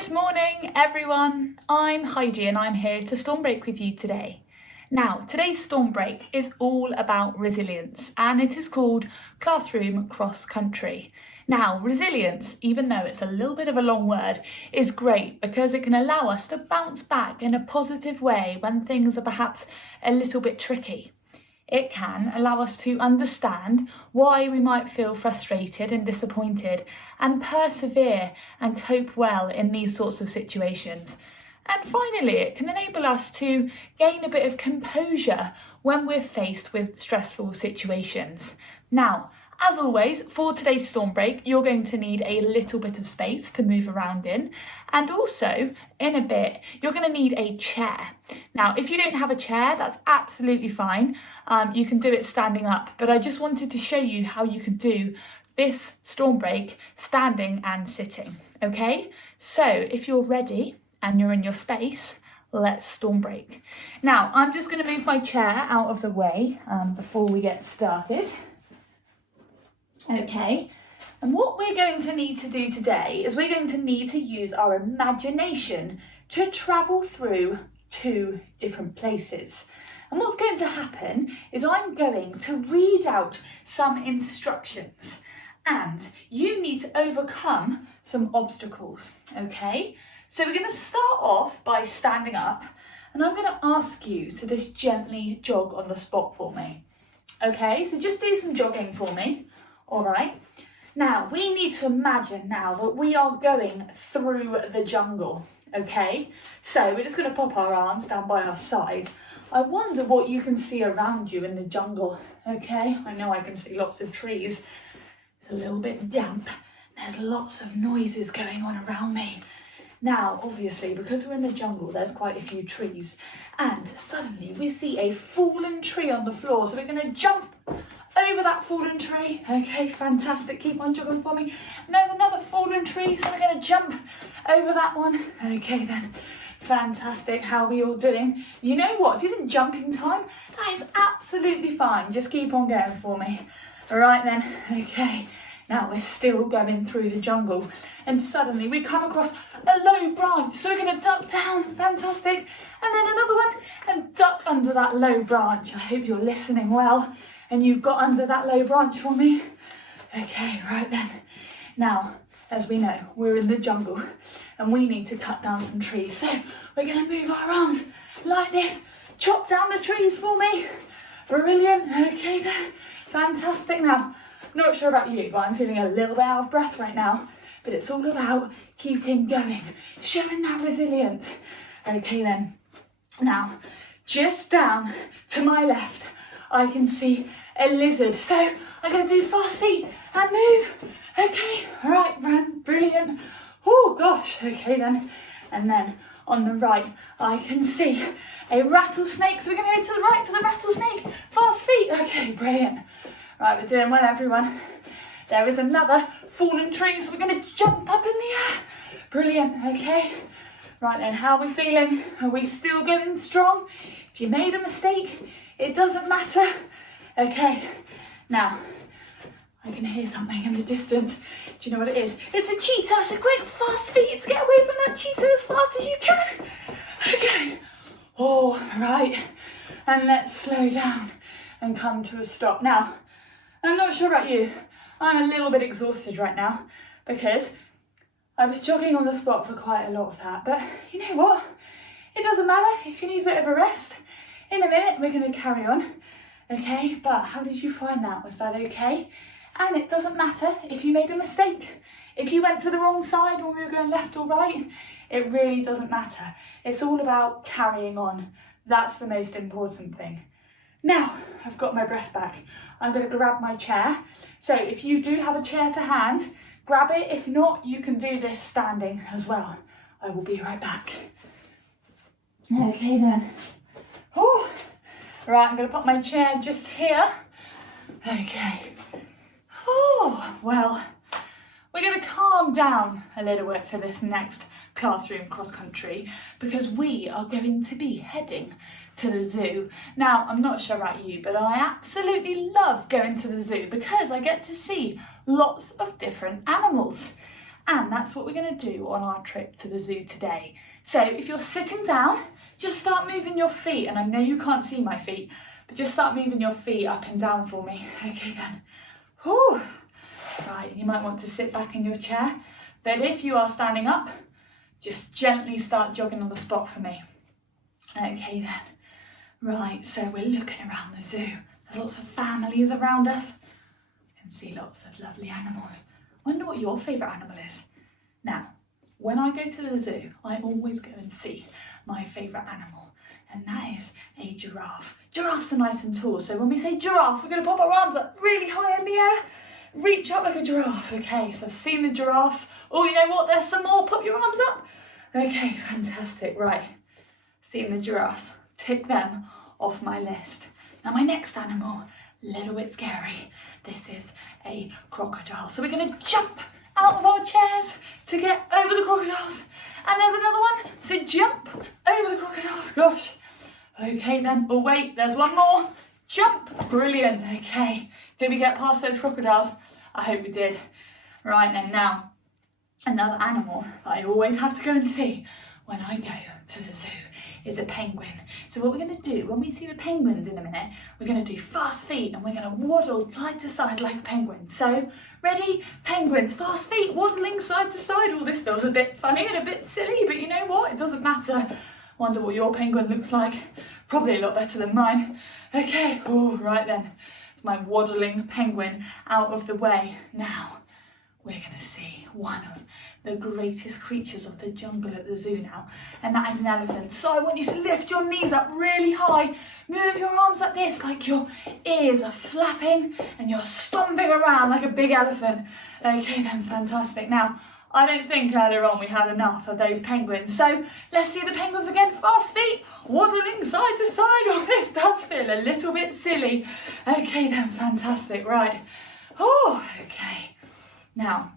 Good morning, everyone. I'm Heidi and I'm here to Stormbreak with you today. Now, today's Stormbreak is all about resilience and it is called Classroom Cross Country. Now, resilience, even though it's a little bit of a long word, is great because it can allow us to bounce back in a positive way when things are perhaps a little bit tricky. It can allow us to understand why we might feel frustrated and disappointed and persevere and cope well in these sorts of situations. And finally, it can enable us to gain a bit of composure when we're faced with stressful situations. Now, as always, for today's Stormbreak, you're going to need a little bit of space to move around in. And also, in a bit, you're going to need a chair. Now, if you don't have a chair, that's absolutely fine. You can do it standing up. But I just wanted to show you how you could do this Stormbreak standing and sitting. Okay? So, if you're ready and you're in your space, let's Stormbreak. Now, I'm just going to move my chair out of the way before we get started. Okay, and what we're going to need to do today is we're going to need to use our imagination to travel through two different places. And what's going to happen is I'm going to read out some instructions and you need to overcome some obstacles, okay? So we're going to start off by standing up and I'm going to ask you to just gently jog on the spot for me. Okay, so just do some jogging for me. All right, now we need to imagine now that we are going through the jungle, okay? So we're just going to pop our arms down by our side. I wonder what you can see around you in the jungle, okay? I know I can see lots of trees. It's a little bit damp. There's lots of noises going on around me. Now, obviously, because we're in the jungle, there's quite a few trees. And suddenly we see a fallen tree on the floor. So we're going to jump over that fallen tree. Okay, fantastic. Keep on jogging for me. And there's another fallen tree, so we're going to jump over that one. Okay then, fantastic. How are we all doing? You know what? If you didn't jump in time, that is absolutely fine. Just keep on going for me. All right then. Okay. Now we're still going through the jungle and suddenly we come across a low branch. So we're going to duck down, fantastic. And then another one and duck under that low branch. I hope you're listening well and you've got under that low branch for me. Okay, right then. Now, as we know, we're in the jungle and we need to cut down some trees. So we're going to move our arms like this, chop down the trees for me. Brilliant, okay then, fantastic. Now, I'm not sure about you, but I'm feeling a little bit out of breath right now. But it's all about keeping going, showing that resilience. Okay then. Now, just down to my left, I can see a lizard. So I'm going to do fast feet and move. Okay, all right, run, brilliant. Oh gosh, okay then. And then on the right, I can see a rattlesnake. So we're going to go to the right for the rattlesnake. Fast feet. Okay, brilliant. Right, we're doing well, everyone. There is another fallen tree, so we're going to jump up in the air. Brilliant, okay. Right then, how are we feeling? Are we still going strong? If you made a mistake, it doesn't matter. Okay, now, I can hear something in the distance. Do you know what it is? It's a cheetah, so quick, fast feet to get away from that cheetah as fast as you can. Okay, all right. And let's slow down and come to a stop. Now, I'm not sure about you, I'm a little bit exhausted right now because I was jogging on the spot for quite a lot of that, but you know what? It doesn't matter if you need a bit of a rest. In a minute, we're going to carry on, okay? But how did you find that? Was that okay? And it doesn't matter if you made a mistake. If you went to the wrong side when we were going left or right, it really doesn't matter. It's all about carrying on. That's the most important thing. Now, I've got my breath back. I'm going to grab my chair. So if you do have a chair to hand, grab it. If not, you can do this standing as well. I will be right back. Okay then. Oh, right, I'm going to put my chair just here. Okay. Oh, well, we're going to calm down a little bit for this next classroom cross country because we are going to be heading to the zoo. Now, I'm not sure about you, but I absolutely love going to the zoo because I get to see lots of different animals. And that's what we're going to do on our trip to the zoo today. So if you're sitting down, just start moving your feet. And I know you can't see my feet, but just start moving your feet up and down for me. Okay then. Whew. Right, you might want to sit back in your chair. But if you are standing up, just gently start jogging on the spot for me. Okay then. Right, so we're looking around the zoo. There's lots of families around us. You can see lots of lovely animals. Wonder what your favourite animal is. Now, when I go to the zoo, I always go and see my favourite animal, and that is a giraffe. Giraffes are nice and tall, so when we say giraffe, we're going to pop our arms up really high in the air, reach up like a giraffe. Okay, so I've seen the giraffes. Oh, you know what? There's some more. Pop your arms up. Okay, fantastic. Right, seen the giraffes. Tick them off my list. Now my next animal, a little bit scary. This is a crocodile. So we're going to jump out of our chairs to get over the crocodiles. And there's another one, so jump over the crocodiles. Gosh. Okay then, oh wait, there's one more. Jump. Brilliant. Okay. Did we get past those crocodiles? I hope we did. Right then, now, another animal that I always have to go and see when I go to the zoo is a penguin. So what we're going to do when we see the penguins in a minute, we're going to do fast feet and we're going to waddle side to side like a penguin. So ready? Penguins, fast feet, waddling side to side. Oh, this feels a bit funny and a bit silly, but you know what? It doesn't matter. Wonder what your penguin looks like. Probably a lot better than mine. Okay, oh, right then. It's my waddling penguin out of the way. Now, we're going to see one of the greatest creatures of the jungle at the zoo now, and that is an elephant. So I want you to lift your knees up really high, move your arms like this, like your ears are flapping and you're stomping around like a big elephant. Okay then, fantastic. Now, I don't think earlier on we had enough of those penguins, so let's see the penguins again. Fast feet, waddling side to side. Oh, this does feel a little bit silly. Okay then, fantastic, right. Oh, okay. Now,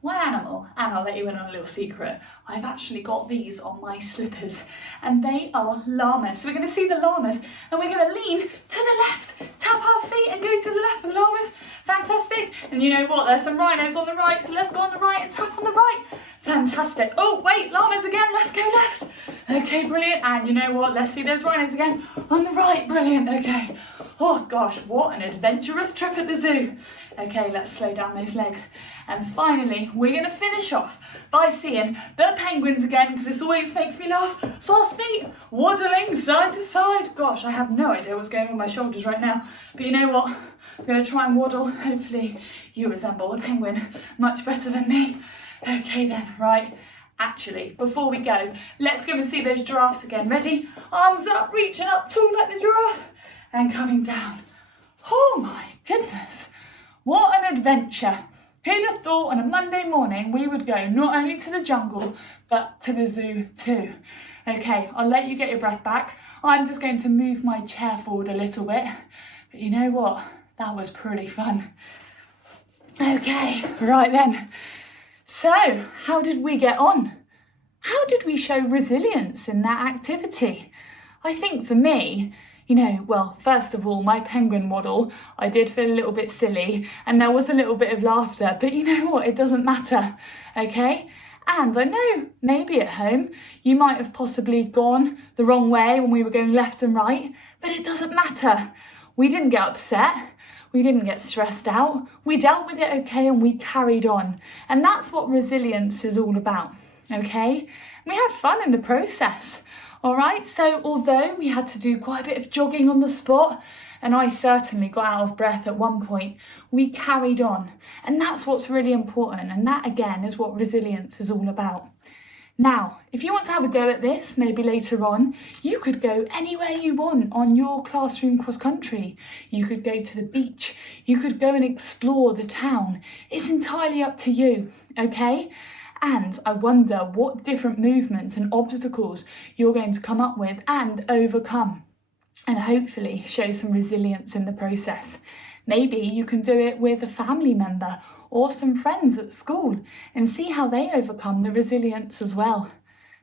one animal, and I'll let you in on a little secret, I've actually got these on my slippers, and they are llamas. So we're going to see the llamas, and we're going to lean to the left, tap our feet and go to the left for the llamas. Fantastic. And you know what, there's some rhinos on the right, so let's go on the right and tap on the right. Fantastic. Oh, wait, llamas again, let's go left. Okay, brilliant. And you know what, let's see those rhinos again on the right. Brilliant, okay. Oh gosh, what an adventurous trip at the zoo. Okay, let's slow down those legs. And finally, we're going to finish off by seeing the penguins again, because this always makes me laugh. Fast feet, waddling side to side. Gosh, I have no idea what's going on my shoulders right now. But you know what? I'm going to try and waddle. Hopefully you resemble a penguin much better than me. Okay then, right. Actually, before we go, let's go and see those giraffes again. Ready? Arms up, reaching up tall like the giraffe. And coming down. Oh my goodness. What an adventure. Who'd have thought on a Monday morning we would go not only to the jungle, but to the zoo too. Okay, I'll let you get your breath back. I'm just going to move my chair forward a little bit. But you know what? That was pretty fun. Okay, right then. So, how did we get on? How did we show resilience in that activity? I think for me, you know, well, first of all, my penguin waddle, I did feel a little bit silly and there was a little bit of laughter, but you know what, it doesn't matter, okay? And I know maybe at home you might have possibly gone the wrong way when we were going left and right, but it doesn't matter. We didn't get upset. We didn't get stressed out. We dealt with it okay and we carried on. And that's what resilience is all about, okay? And we had fun in the process. All right, so although we had to do quite a bit of jogging on the spot, and I certainly got out of breath at one point, we carried on. And that's what's really important. And that, again, is what resilience is all about. Now, if you want to have a go at this, maybe later on, you could go anywhere you want on your classroom cross-country. You could go to the beach. You could go and explore the town. It's entirely up to you, okay? And I wonder what different movements and obstacles you're going to come up with and overcome, and hopefully show some resilience in the process. Maybe you can do it with a family member or some friends at school and see how they overcome the resilience as well.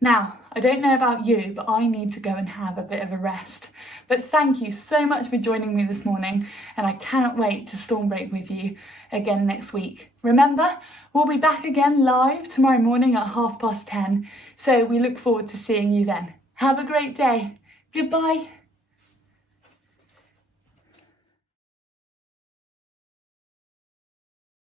Now, I don't know about you, but I need to go and have a bit of a rest. But thank you so much for joining me this morning, and I cannot wait to Stormbreak with you again next week. Remember, We'll be back again live tomorrow morning at 10:30, so we look forward to seeing you then. Have a great day. Goodbye.